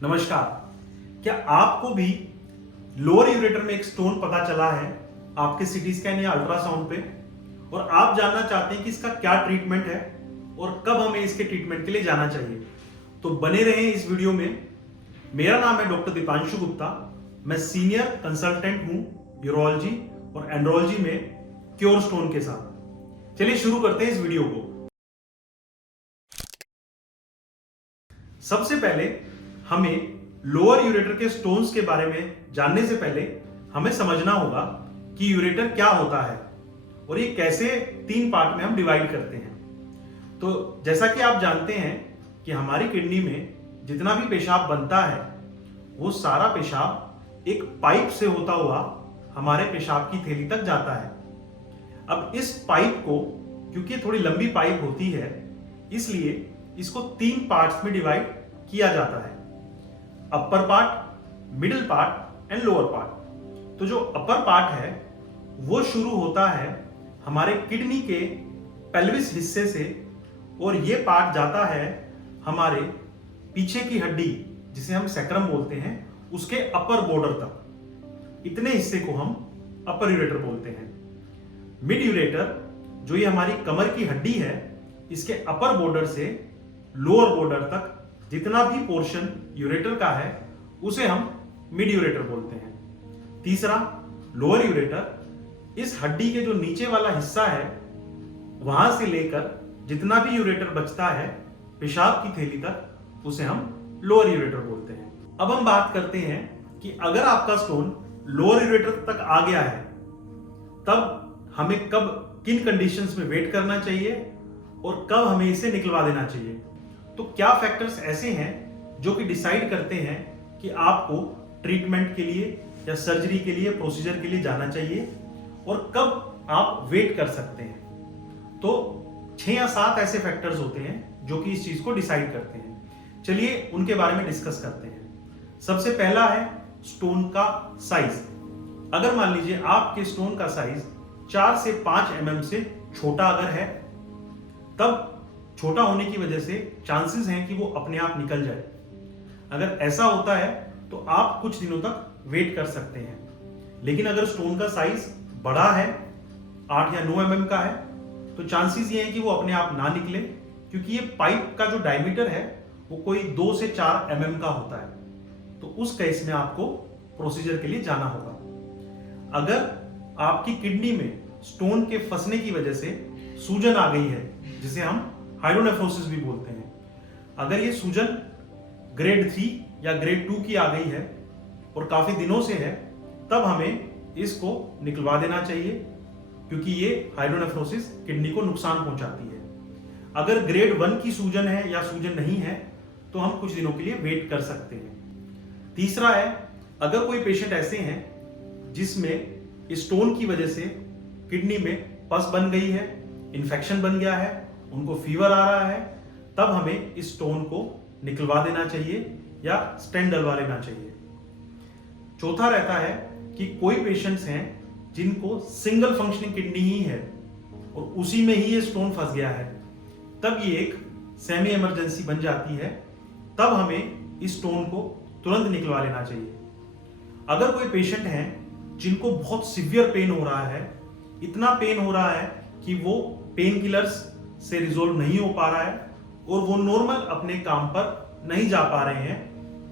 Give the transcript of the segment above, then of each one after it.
नमस्कार। क्या आपको भी लोअर यूरेटर में एक स्टोन पता चला है आपके सीटी स्कैन या अल्ट्रासाउंड पे और आप जानना चाहते हैं कि इसका क्या ट्रीटमेंट है और कब हमें इसके ट्रीटमेंट के लिए जाना चाहिए? तो बने रहें इस वीडियो में। मेरा नाम है डॉक्टर दीपांशु गुप्ता। मैं सीनियर कंसल्टेंट हूं यूरोलॉजी और एंड्रोलॉजी में क्योर स्टोन के साथ। चलिए शुरू करते हैं इस वीडियो को। सबसे पहले हमें लोअर यूरेटर के स्टोन्स के बारे में जानने से पहले हमें समझना होगा कि यूरेटर क्या होता है और ये कैसे 3 पार्ट में हम डिवाइड करते हैं। तो जैसा कि आप जानते हैं कि हमारी किडनी में जितना भी पेशाब बनता है वो सारा पेशाब एक पाइप से होता हुआ हमारे पेशाब की थैली तक जाता है। अब इस पाइप को, क्योंकि थोड़ी लंबी पाइप होती है, इसलिए इसको 3 पार्ट्स में डिवाइड किया जाता है: upper part, middle part and lower part. तो जो अपर पार्ट है वो शुरू होता है हमारे किडनी के पेल्विस हिस्से से और ये पार्ट जाता है हमारे पीछे की हड्डी, जिसे हम सैक्रम बोलते हैं, उसके अपर बॉर्डर तक। इतने हिस्से को हम अपर यूरेटर बोलते हैं। मिड यूरेटर, जो ये हमारी कमर की हड्डी है, इसके अपर बॉर्डर से लोअर बॉर्डर तक जितना भी पोर्शन यूरेटर का है उसे हम मिड यूरेटर बोलते हैं। तीसरा, लोअर यूरेटर, इस हड्डी के जो नीचे वाला हिस्सा है वहां से लेकर जितना भी यूरेटर बचता है पेशाब की थैली तक, उसे हम लोअर यूरेटर बोलते हैं। अब हम बात करते हैं कि अगर आपका स्टोन लोअर यूरेटर तक आ गया है तब हमें कब, किन कंडीशंस में वेट करना चाहिए और कब हमें इसे निकलवा देना चाहिए। तो क्या फैक्टर्स ऐसे हैं जो कि डिसाइड करते हैं कि आपको ट्रीटमेंट के लिए या सर्जरी के लिए, प्रोसीजर के लिए जाना चाहिए और कब आप वेट कर सकते हैं। तो 6 या 7 ऐसे फैक्टर्स होते हैं जो कि इस चीज को डिसाइड करते हैं। चलिए उनके बारे में डिस्कस करते हैं। सबसे पहला है स्टोन का साइज। अगर मान लीजिए आपके स्टोन का साइज 4 से 5 mm से छोटा अगर है, तब छोटा होने की वजह से चांसेस हैं कि वो अपने आप निकल जाए। अगर ऐसा होता है तो आप कुछ दिनों तक वेट कर सकते हैं। लेकिन अगर स्टोन का साइज बड़ा है, 8 या 9 mm का है, तो चांसेस ये हैं कि वो अपने आप ना निकले, क्योंकि ये पाइप का जो डायमीटर है वो कोई 2 से 4 mm का होता है। तो उस केस में आपको प्रोसीजर के लिए जाना होगा। अगर आपकी किडनी में स्टोन के फंसने की वजह से सूजन आ गई है, जिसे हम हाइड्रोनेफ्रोसिस भी बोलते हैं, अगर ये सूजन ग्रेड 3 या ग्रेड 2 की आ गई है और काफी दिनों से है, तब हमें इसको निकलवा देना चाहिए, क्योंकि ये हाइड्रोनेफ्रोसिस किडनी को नुकसान पहुंचाती है। अगर ग्रेड 1 की सूजन है या सूजन नहीं है तो हम कुछ दिनों के लिए वेट कर सकते हैं। तीसरा है, अगर कोई पेशेंट ऐसे हैं जिसमें स्टोन की वजह से किडनी में पस बन गई है, इन्फेक्शन बन गया है, उनको फीवर आ रहा है, तब हमें इस स्टोन को निकलवा देना चाहिए या स्टेंट डलवा लेना चाहिए। चौथा रहता है कि कोई पेशेंट्स हैं जिनको सिंगल फंक्शनिंग किडनी ही है और उसी में ही ये स्टोन फंस गया है, तब ये एक सेमी इमरजेंसी बन जाती है, तब हमें इस स्टोन को तुरंत निकलवा लेना चाहिए। अगर कोई पेशेंट हैं जिनको बहुत सीवियर पेन हो रहा है, इतना पेन हो रहा है कि वो पेन किलर्स से रिजोल्व नहीं हो पा रहा है और वो नॉर्मल अपने काम पर नहीं जा पा रहे हैं,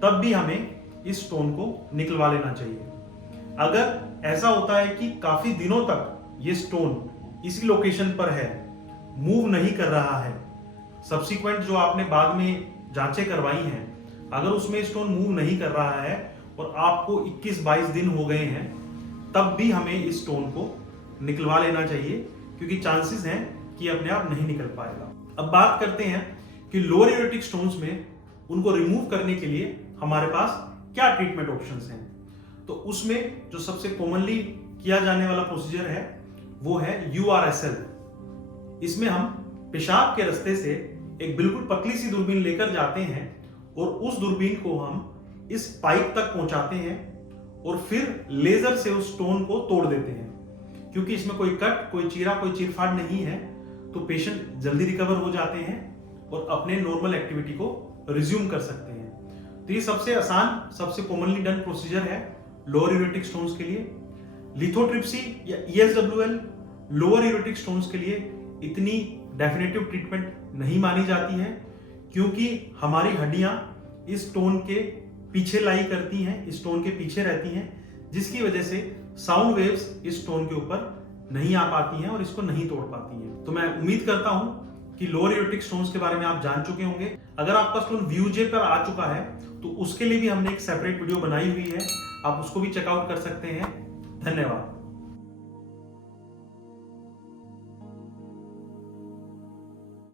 तब भी हमें इस स्टोन को निकलवा लेना चाहिए। अगर ऐसा होता है कि काफी दिनों तक ये स्टोन इसी लोकेशन पर है, मूव नहीं कर रहा है, सब्सिक्वेंट जो आपने बाद में जांचें करवाई हैं, अगर उसमें स्टोन मूव नहीं कर रहा है और आपको 21-22 दिन हो गए हैं, तब भी हमें इस स्टोन को निकलवा लेना चाहिए, क्योंकि चांसेस हैं कि अपने आप नहीं निकल पाएगा। अब बात करते हैं कि लोअर यूरेटिक स्टोन्स में उनको रिमूव करने के लिए हमारे पास क्या ट्रीटमेंट ऑप्शंस हैं। तो उसमें जो सबसे कॉमनली किया जाने वाला प्रोसीजर है वो है URSL। इसमें हम पेशाब के रास्ते से एक बिल्कुल पतली सी दूरबीन लेकर जाते हैं और उस दूरबीन को हम इस पाइप तक पहुंचाते हैं और फिर लेजर से उस स्टोन को तोड़ देते हैं। क्योंकि इसमें कोई कट, कोई चीरा, कोई चीरफाड़ नहीं है, तो पेशेंट जल्दी रिकवर हो जाते हैं और अपने नॉर्मल एक्टिविटी को रिज्यूम कर सकते हैं। तो ये सबसे आसान, सबसे कॉमनली डन प्रोसीजर है लोअर यूरेटिक स्टोन्स के लिए। लिथोट्रिप्सी या ESWL लोअर यूरेटिक स्टोन्स के लिए इतनी डेफिनेटिव ट्रीटमेंट नहीं मानी जाती है, क्योंकि हमारी हड्डियां इस स्टोन के पीछे लाई करती हैं, इस स्टोन के पीछे रहती हैं, जिसकी वजह से साउंड वेव्स इस स्टोन के ऊपर नहीं आ पाती हैं और इसको नहीं तोड़ पाती हैं। तो मैं उम्मीद करता हूं कि लोअर यूरेटिक स्टोन्स के बारे में आप जान चुके होंगे। अगर आपका स्टोन VUJ पर आ चुका है तो उसके लिए भी हमने एक सेपरेट वीडियो बनाई हुई है, आप उसको भी चेकआउट कर सकते हैं। धन्यवाद।